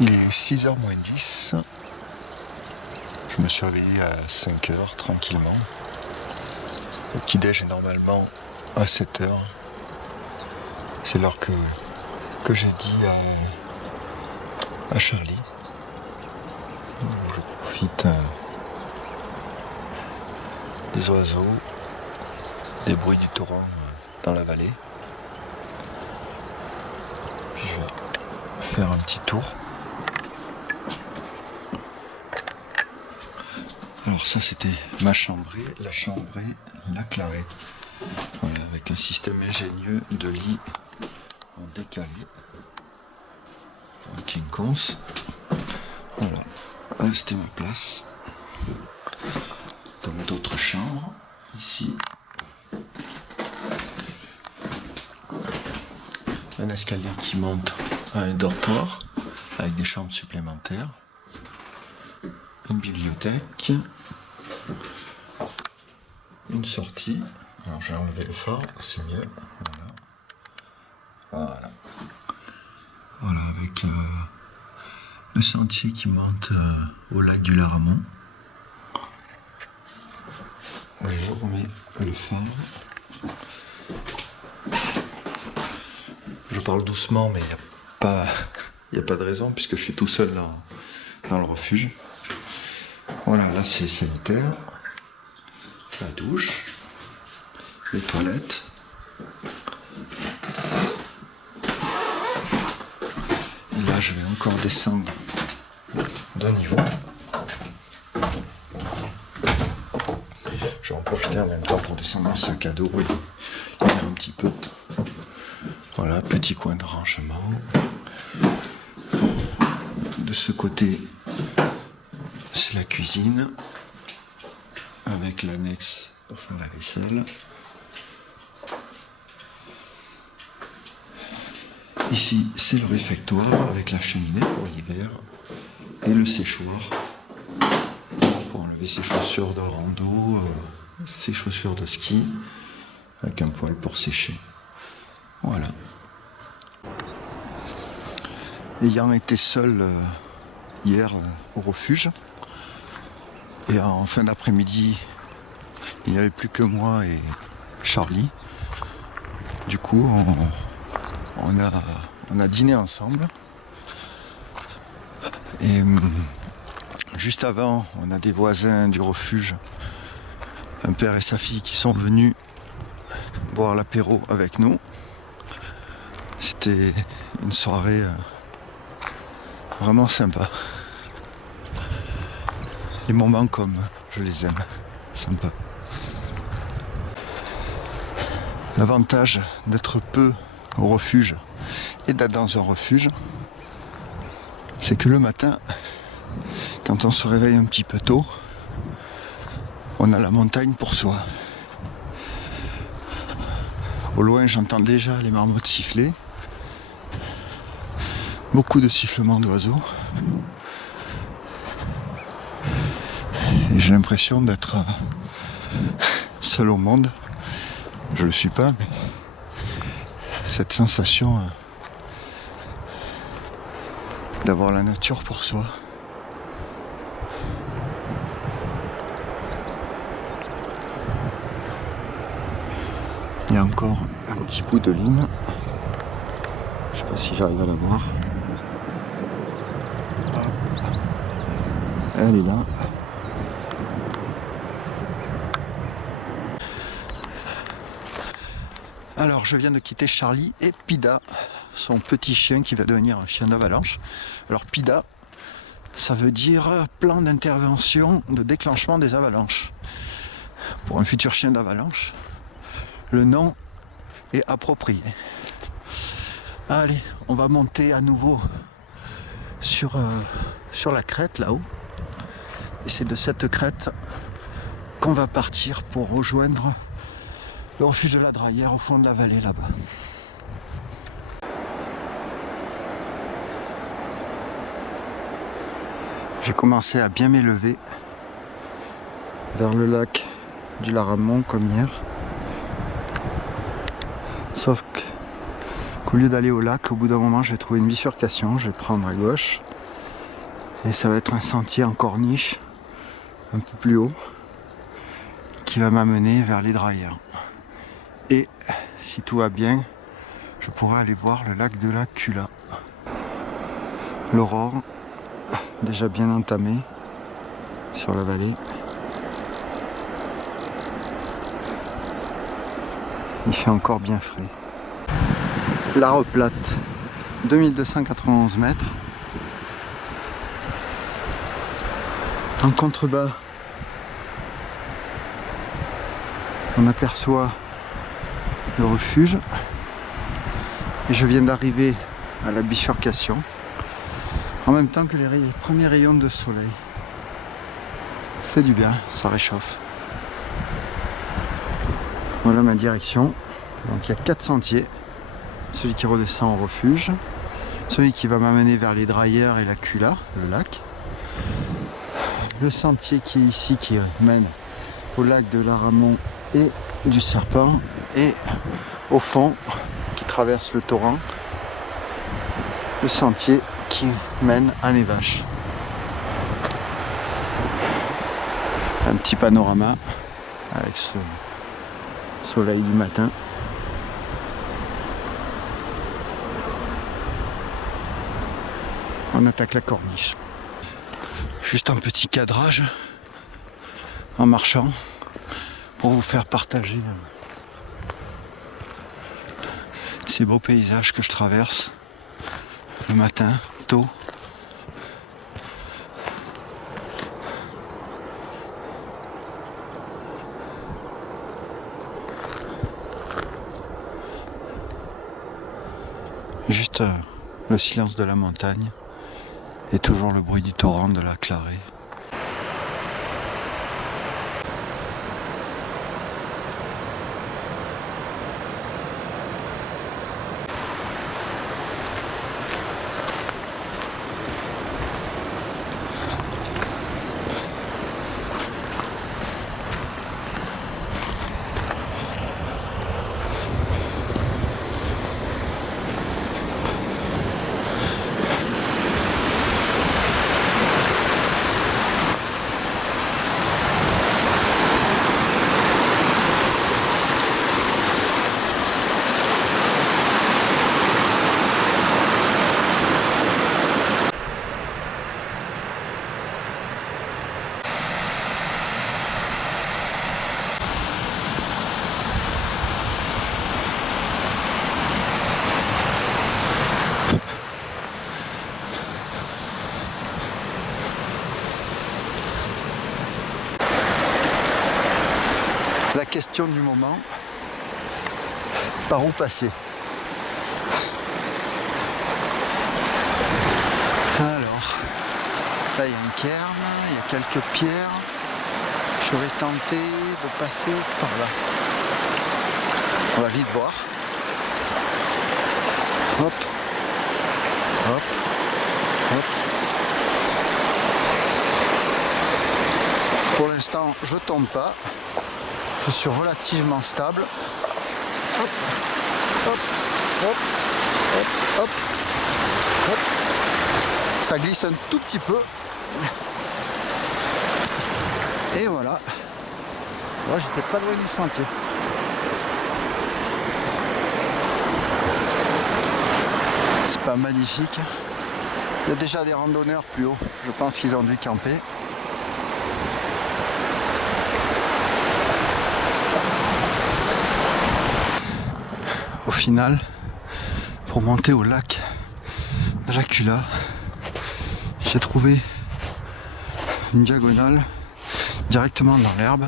Il est 6h moins 10. Je me suis réveillé à 5h tranquillement. Le petit déj est normalement à 7h. C'est l'heure que j'ai dit à Charlie. Je profite des oiseaux, des bruits du torrent dans la vallée. Puis je vais faire un petit tour. Alors ça c'était ma chambrée, la chambrée, la clarée. Voilà, avec un système ingénieux de lit en décalé. Un king cons. Voilà, là, c'était ma place. Comme d'autres chambres, ici. Un escalier qui monte à un dortoir avec des chambres supplémentaires. Une bibliothèque. Une sortie. Alors je vais enlever le phare, c'est mieux. Voilà. Voilà, avec le sentier qui monte au lac du Laramont. Je remets le phare. Je parle doucement, mais il n'y a pas de raison puisque je suis tout seul dans le refuge. Voilà, là c'est sanitaire. La douche. Les toilettes. Et là, je vais encore descendre d'un niveau. Je vais en profiter en même temps pour descendre mon sac à dos et lire un petit peu. Voilà, petit coin de rangement. De ce côté, c'est la cuisine avec l'annexe pour faire la vaisselle. Ici, c'est le réfectoire avec la cheminée pour l'hiver et le séchoir pour enlever ses chaussures de rando, ses chaussures de ski avec un poêle pour sécher. Voilà. Ayant été seul hier au refuge et en fin d'après-midi, il n'y avait plus que moi et Charlie. Du coup, on a dîné ensemble. Et juste avant, on a des voisins du refuge, un père et sa fille qui sont venus boire l'apéro avec nous. C'était une soirée vraiment sympa. Les moments comme je les aime, sympa. L'avantage d'être peu au refuge et d'être dans un refuge, c'est que le matin, quand on se réveille un petit peu tôt, on a la montagne pour soi. Au loin, j'entends déjà les marmottes siffler, beaucoup de sifflements d'oiseaux, et j'ai l'impression d'être seul au monde. Je le suis pas, mais cette sensation d'avoir la nature pour soi. Il y a encore un petit bout de ligne. Je sais pas si j'arrive à la voir. Elle est là. Alors je viens de quitter Charlie et Pida, son petit chien qui va devenir un chien d'avalanche. Alors Pida, ça veut dire plan d'intervention de déclenchement des avalanches. Pour un futur chien d'avalanche, le nom est approprié. Allez, on va monter à nouveau sur la crête là-haut. Et c'est de cette crête qu'on va partir pour rejoindre le refuge de la Draillère au fond de la vallée là-bas. J'ai commencé à bien m'élever vers le lac du Laramont comme hier. Sauf qu'au lieu d'aller au lac, au bout d'un moment, je vais trouver une bifurcation. Je vais prendre à gauche Et ça va être un sentier en corniche, un peu plus haut, qui va m'amener vers les Draillères. Et si tout va bien, je pourrai aller voir le lac de la Cula. L'aurore, déjà bien entamée sur la vallée. Il fait encore bien frais. La Replate, 2291 mètres. En contrebas, on aperçoit le refuge. Et je viens d'arriver à la bifurcation, en même temps que les premiers rayons de soleil. Ça fait du bien, ça réchauffe. Voilà ma direction. Donc il y a 4 sentiers. Celui qui redescend au refuge, celui qui va m'amener vers les Draillères et la Cula, le lac. Le sentier qui est ici, qui mène au lac de l'Aramon et du Serpent. Et au fond, qui traverse le torrent, le sentier qui mène à Les Vaches. Un petit panorama avec ce soleil du matin. On attaque la corniche. Juste un petit cadrage en marchant pour vous faire partager ces beaux paysages que je traverse le matin tôt. Juste le silence de la montagne et toujours le bruit du torrent de la Clarée. La question du moment, par où passer? Alors, là il y a une cairn, il y a quelques pierres. Je vais tenter de passer par là. On va vite voir. Hop, hop, hop. Pour l'instant, je tombe pas. Je suis relativement stable. Hop, hop, hop, hop, hop, hop. Ça glisse un tout petit peu. Et voilà. Moi, j'étais pas loin du sentier. C'est pas magnifique. Il y a déjà des randonneurs plus haut. Je pense qu'ils ont dû camper. Au final, pour monter au lac de la Cula, j'ai trouvé une diagonale directement dans l'herbe,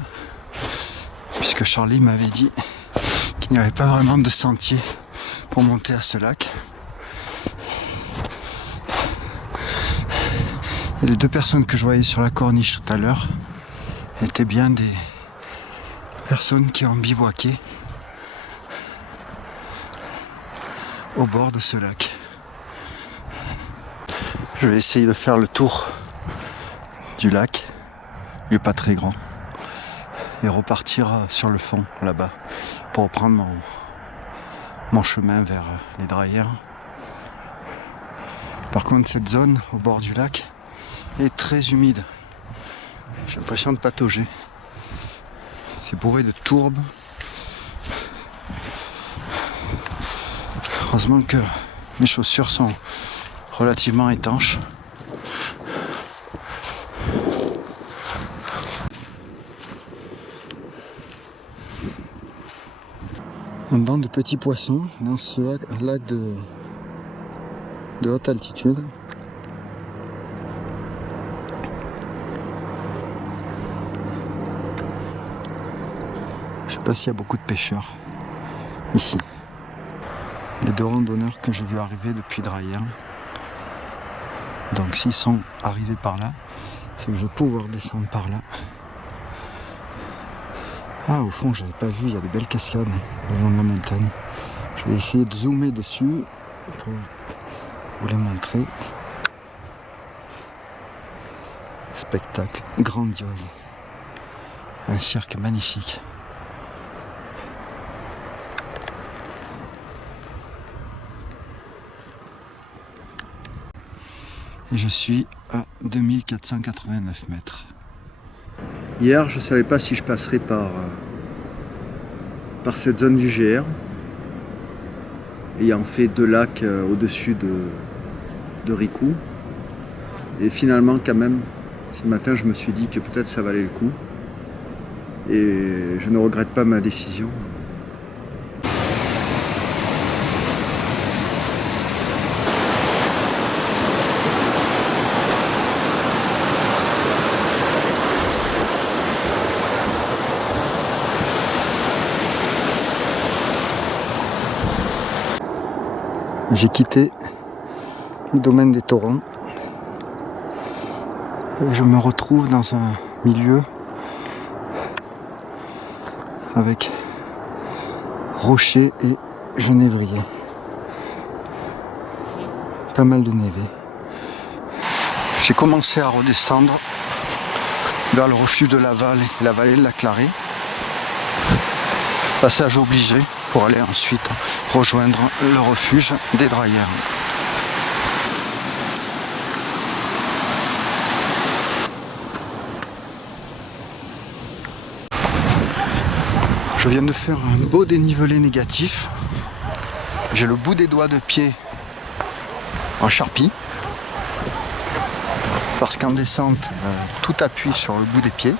puisque Charlie m'avait dit qu'il n'y avait pas vraiment de sentier pour monter à ce lac. Et les 2 personnes que je voyais sur la corniche tout à l'heure étaient bien des personnes qui ont bivouaqué au bord de ce lac. Je vais essayer de faire le tour du lac, il n'est pas très grand, et repartir sur le fond là-bas pour reprendre mon chemin vers les Draillères. Par contre, cette zone au bord du lac et très humide. J'ai l'impression de patauger. C'est bourré de tourbes. Heureusement que mes chaussures sont relativement étanches. Un banc de petits poissons dans ce lac de haute altitude. Je sais pas s'il y a beaucoup de pêcheurs ici. Les deux randonneurs que j'ai vu arriver depuis Drayen. Donc s'ils sont arrivés par là, c'est que je vais pouvoir descendre par là. Ah, au fond, j'avais pas vu, il y a de belles cascades le long de la montagne. Je vais essayer de zoomer dessus pour vous les montrer. Spectacle grandiose. Un cirque magnifique. Et je suis à 2489 mètres. Hier, je ne savais pas si je passerais par cette zone du GR, ayant fait 2 lacs au-dessus de Ricou. Et finalement, quand même, ce matin, je me suis dit que peut-être ça valait le coup. Et je ne regrette pas ma décision. J'ai quitté le domaine des torrents et je me retrouve dans un milieu avec rochers et genévriers. Pas mal de névé. J'ai commencé à redescendre vers le refuge de Laval et la vallée de la Clarée. Passage obligé pour aller ensuite rejoindre le refuge des Drayens. Je viens de faire un beau dénivelé négatif. J'ai le bout des doigts de pied en charpie. Parce qu'en descente, tout appuie sur le bout des pieds.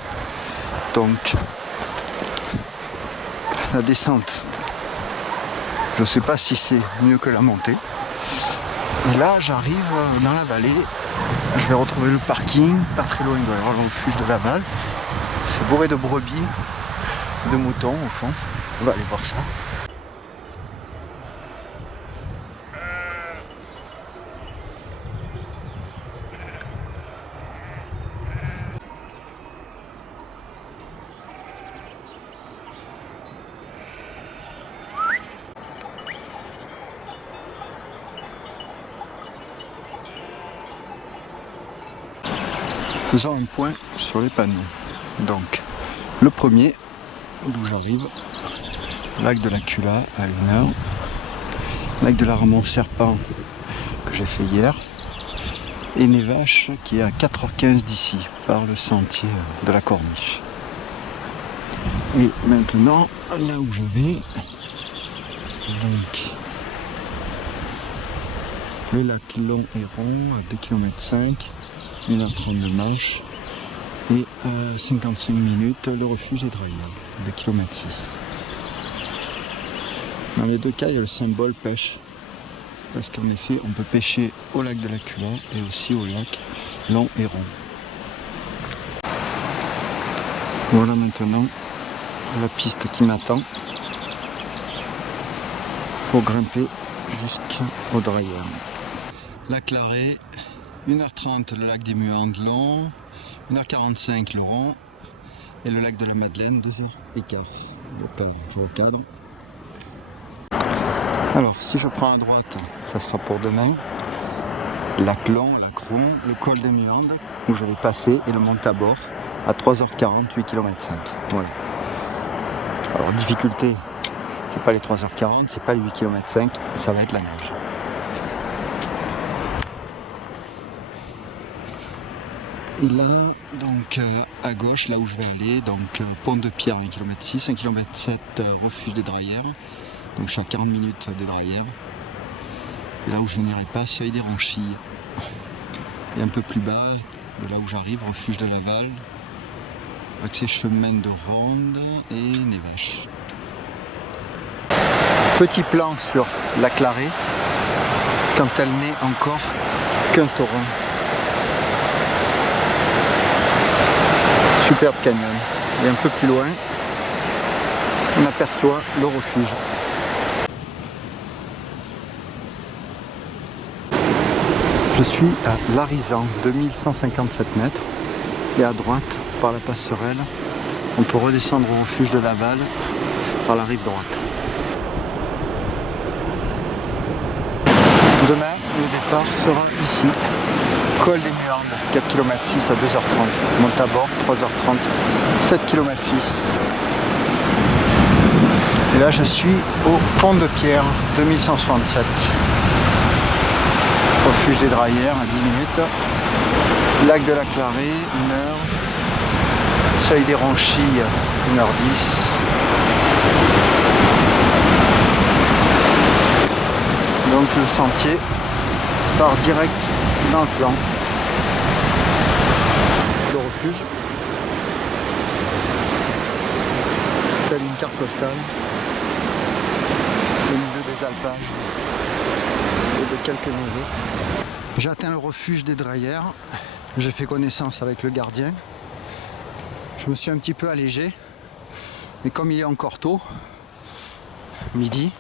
Donc, la descente, je ne sais pas si c'est mieux que la montée. Et là, j'arrive dans la vallée. Je vais retrouver le parking. Pas très loin, il doit y avoir le refuge de Laval. C'est bourré de brebis, de moutons au fond. On va aller voir ça. Faisons un point sur les panneaux. Donc, le premier, d'où j'arrive, lac de la Cula à 1h, lac de la Ramon-Serpent que j'ai fait hier, et Névache qui est à 4h15 d'ici, par le sentier de la Corniche. Et maintenant, là où je vais, donc, le lac Long et Rond à 2,5 km, 1h30 de marche, et à 55 minutes, le refuge des Drayens, 2,6 km. Dans les deux cas, il y a le symbole pêche, parce qu'en effet, on peut pêcher au lac de la Cula et aussi au lac Long et Rond. Voilà maintenant la piste qui m'attend pour grimper jusqu'au Drayen. La Clarée, 1h30 le lac des Muandes Long, 1h45 le Rond et le lac de la Madeleine, 2h15. Donc là, je recadre. Alors, si je prends à droite, ça sera pour demain. Lac Long, lac Rond, le col des Muandes, où je vais passer, et le mont Tabor à 3h40, 8,5 km. Voilà. Alors, difficulté, c'est pas les 3h40, c'est pas les 8,5 km, ça va être la neige. Et là, donc à gauche, là où je vais aller, donc Pont de Pierre, 1 km 6, 1 km 7, refuge des Draillères. Donc je suis à 40 minutes des Draillères. Et là où je n'irai pas, Seuil des Ranchilles. Et un peu plus bas, de là où j'arrive, refuge de Laval, accès chemin de Ronde et Névache. Petit plan sur la Clarée, quand elle n'est encore qu'un torrent. Superbe canyon. Et un peu plus loin, on aperçoit le refuge. Je suis à Larizan, 2157 mètres, et à droite, par la passerelle, on peut redescendre au refuge de Laval par la rive droite. Demain, le départ sera ici, col des Muandes, 4 km 6 à 2h30, monte à bord 3h30, 7 km 6. Et là je suis au Pont de Pierre, 2167. Refuge des Draillères à 10 minutes, lac de la Clarée, 1 heure, Seuil des Ranchilles, 1h10. Donc le sentier part direct dans le plan. Le refuge, telle une carte postale, au milieu des alpages et de quelques neveux. J'ai atteint le refuge des Draillères, j'ai fait connaissance avec le gardien. Je me suis un petit peu allégé, mais comme il est encore tôt, midi,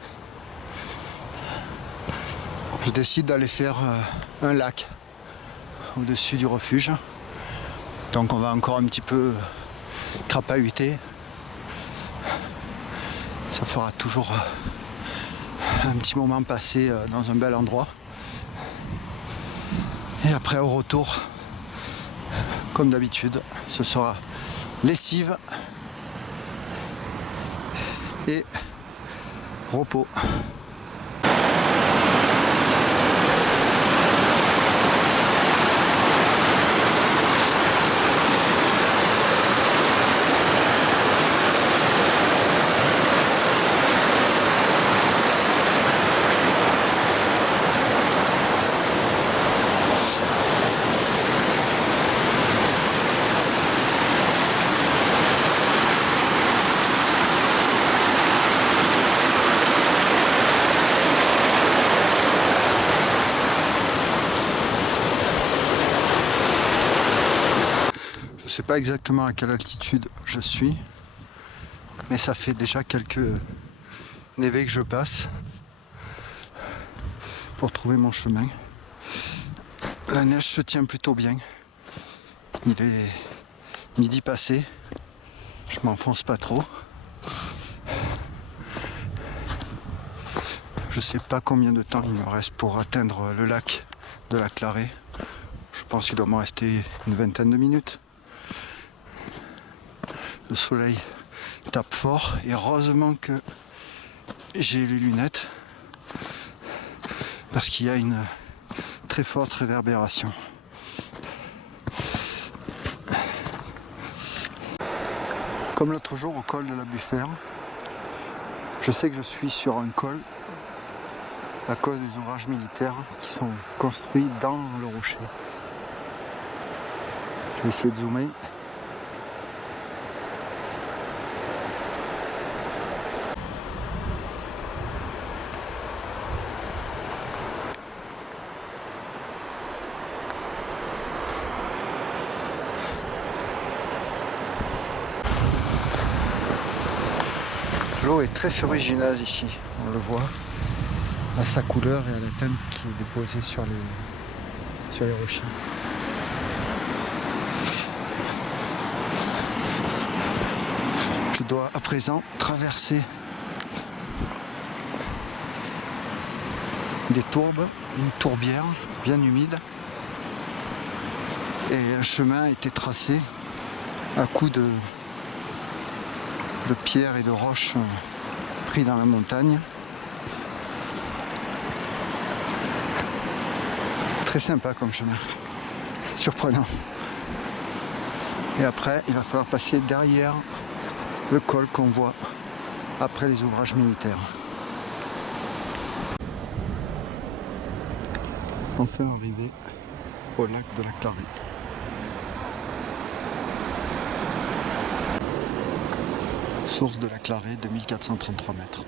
je décide d'aller faire un lac au-dessus du refuge. Donc on va encore un petit peu crapahuter. Ça fera toujours un petit moment passé dans un bel endroit. Et après au retour, comme d'habitude, ce sera lessive et repos. Je sais pas exactement à quelle altitude je suis, mais ça fait déjà quelques névés que je passe pour trouver mon chemin. La neige se tient plutôt bien. Il est midi passé, je m'enfonce pas trop. Je sais pas combien de temps il me reste pour atteindre le lac de la Clarée. Je pense qu'il doit me rester une vingtaine de minutes. Le soleil tape fort et heureusement que j'ai les lunettes parce qu'il y a une très forte réverbération. Comme l'autre jour au col de la Buffère, je sais que je suis sur un col à cause des ouvrages militaires qui sont construits dans le rocher. Je vais essayer de zoomer. L'eau est très ferrugineuse ici, on le voit, à sa couleur et à la teinte qui est déposée sur les rochers. Je dois à présent traverser des tourbes, une tourbière bien humide, et un chemin a été tracé à coups de pierres et de roches pris dans la montagne. Très sympa comme chemin, surprenant. Et après, il va falloir passer derrière le col qu'on voit après les ouvrages militaires. Enfin arrivé au lac de la Clarée. Source de la Clarée, 2433 mètres.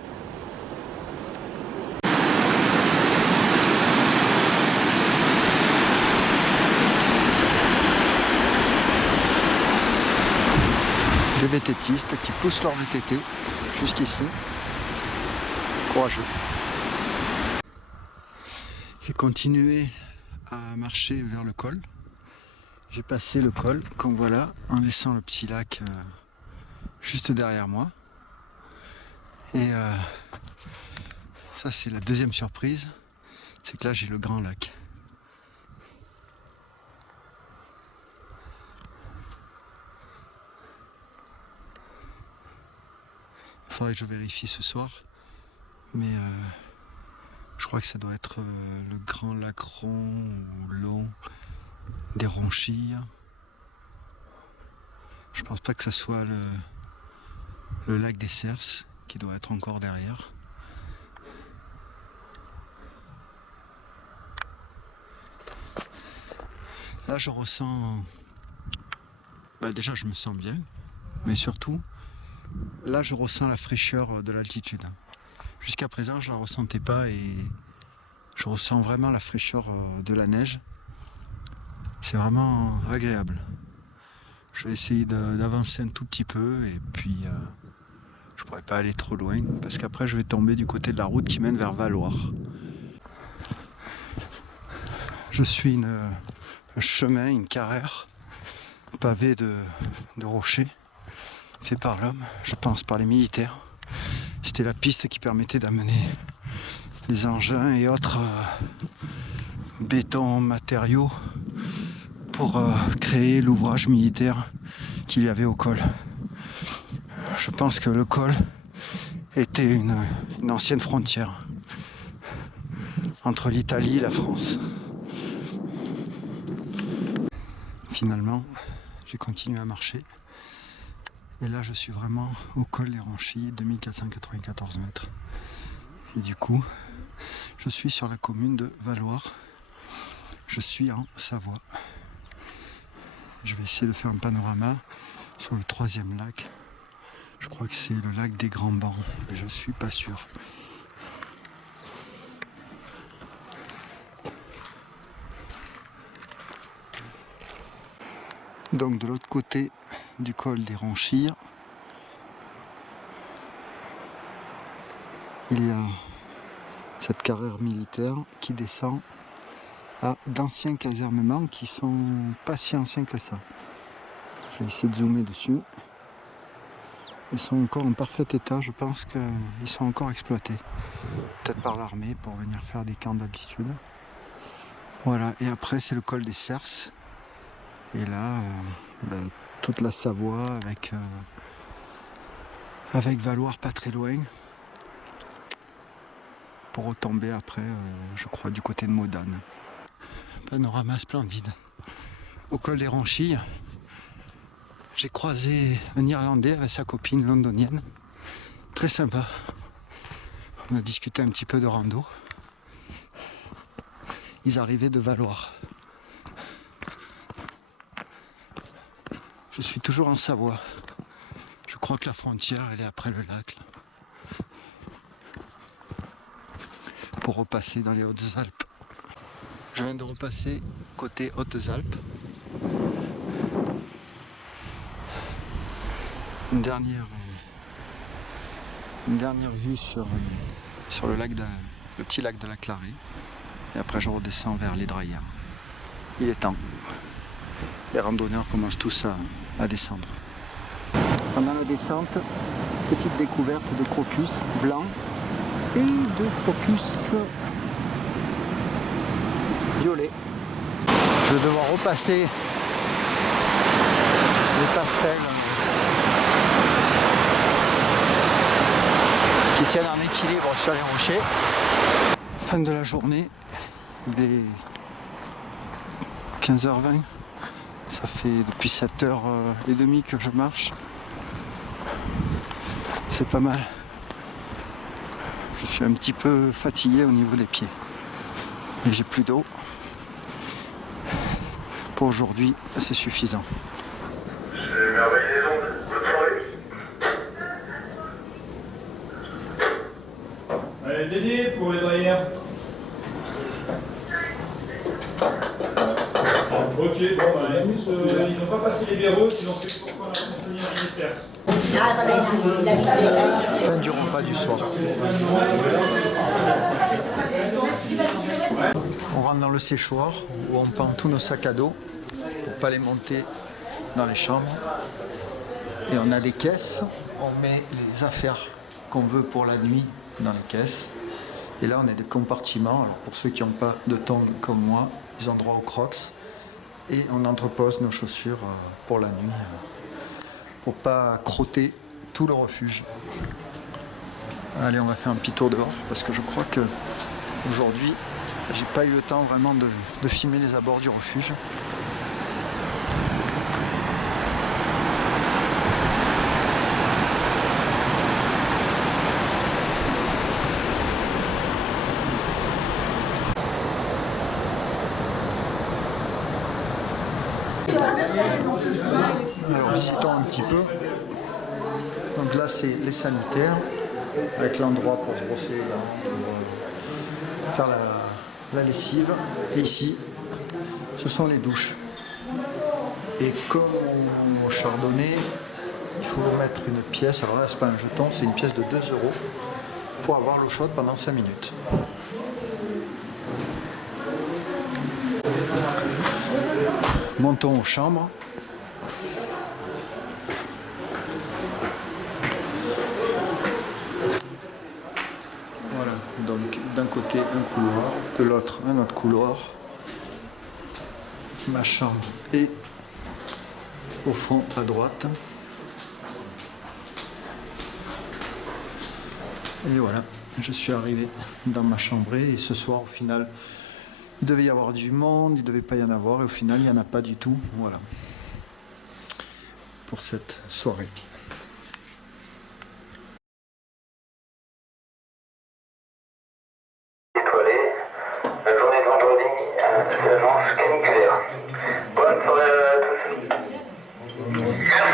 Des VTTistes qui poussent leur VTT jusqu'ici. Courageux. J'ai continué à marcher vers le col. J'ai passé le col, comme voilà, en laissant le petit lac juste derrière moi. Et ça, c'est la deuxième surprise, c'est que là j'ai le grand lac. Il faudrait que je vérifie ce soir, mais je crois que ça doit être le grand lac rond ou long des Ronchilles. Je pense pas que ça soit le lac des Cerces qui doit être encore derrière. Là je ressens, déjà je me sens bien, mais surtout là je ressens la fraîcheur de l'altitude. Jusqu'à présent je ne la ressentais pas et je ressens vraiment la fraîcheur de la neige. C'est vraiment agréable. Je vais essayer d'avancer un tout petit peu et puis je pourrais pas aller trop loin parce qu'après je vais tomber du côté de la route qui mène vers Valloire. Je suis un chemin, une carrère pavée de rochers fait par l'homme, je pense par les militaires. C'était la piste qui permettait d'amener les engins et autres béton, matériaux pour créer l'ouvrage militaire qu'il y avait au col. Je pense que le col était une ancienne frontière entre l'Italie et la France. Finalement, j'ai continué à marcher et là je suis vraiment au col des Ronchilles, 2494 mètres. Et du coup, je suis sur la commune de Valloire. Je suis en Savoie. Je vais essayer de faire un panorama sur le troisième lac. Je crois que c'est le lac des Grands Bancs, mais je suis pas sûr. Donc de l'autre côté du col des Ronchilles, il y a cette carrière militaire qui descend à d'anciens casernements qui sont pas si anciens que ça. Je vais essayer de zoomer dessus. Ils sont encore en parfait état, je pense qu'ils sont encore exploités. Peut-être par l'armée pour venir faire des camps d'altitude. Voilà, et après c'est le col des Cerces. Et là, toute la Savoie avec Valloire pas très loin. Pour retomber après, je crois, du côté de Modane. Panorama splendide. Au col des Ronchilles, j'ai croisé un Irlandais avec sa copine londonienne. Très sympa. On a discuté un petit peu de rando. Ils arrivaient de Valloire. Je suis toujours en Savoie. Je crois que la frontière, elle est après le lac. Là. Pour repasser dans les Hautes-Alpes. Je viens de repasser côté Hautes-Alpes. Une dernière vue sur le petit lac de la Clarée. Et après je redescends vers les Drayères. Il est temps. Les randonneurs commencent tous à descendre. Pendant la descente, petite découverte de crocus blancs et de crocus violets. Je vais devoir repasser les passerelles qui tiennent en équilibre sur les rochers. Fin de la journée, il est 15h20. Ça fait depuis 7h30 que je marche. C'est pas mal. Je suis un petit peu fatigué au niveau des pieds. Et j'ai plus d'eau. Pour aujourd'hui, c'est suffisant. C'est merveilleux les ondes. Bonne soirée. Allez, Dédé pour les derrière. Ok, bon, bah, ils n'ont pas passé les verrous, ils ont fait pourquoi on a consigné un ministère. Fin du repas du soir. On rentre dans le séchoir où on pend tous nos sacs à dos pour pas les monter dans les chambres. Et on a des caisses, on met les affaires qu'on veut pour la nuit dans les caisses. Et là on a des compartiments. Alors pour ceux qui n'ont pas de tongs comme moi, ils ont droit aux crocs. Et on entrepose nos chaussures pour la nuit, pour pas crotter tout le refuge. Allez, on va faire un petit tour dehors parce que je crois que aujourd'hui j'ai pas eu le temps vraiment de filmer les abords du refuge. Alors visitons un petit peu. Donc là c'est les sanitaires avec l'endroit pour se brosser les dents, pour faire la lessive. Et ici ce sont les douches. Et comme au chardonnay, il faut mettre une pièce. Alors là c'est pas un jeton, c'est une pièce de 2 € pour avoir l'eau chaude pendant 5 minutes. Montons aux chambres. Voilà, donc d'un côté un couloir, de l'autre un autre couloir. Ma chambre est au fond à droite. Et voilà, je suis arrivé dans ma chambrée et ce soir au final il devait y avoir du monde, il ne devait pas y en avoir et au final il n'y en a pas du tout. Voilà pour cette soirée. Étoilé, la journée de vendredi s'annonce caniculaire. Bonne soirée à tous. Merci.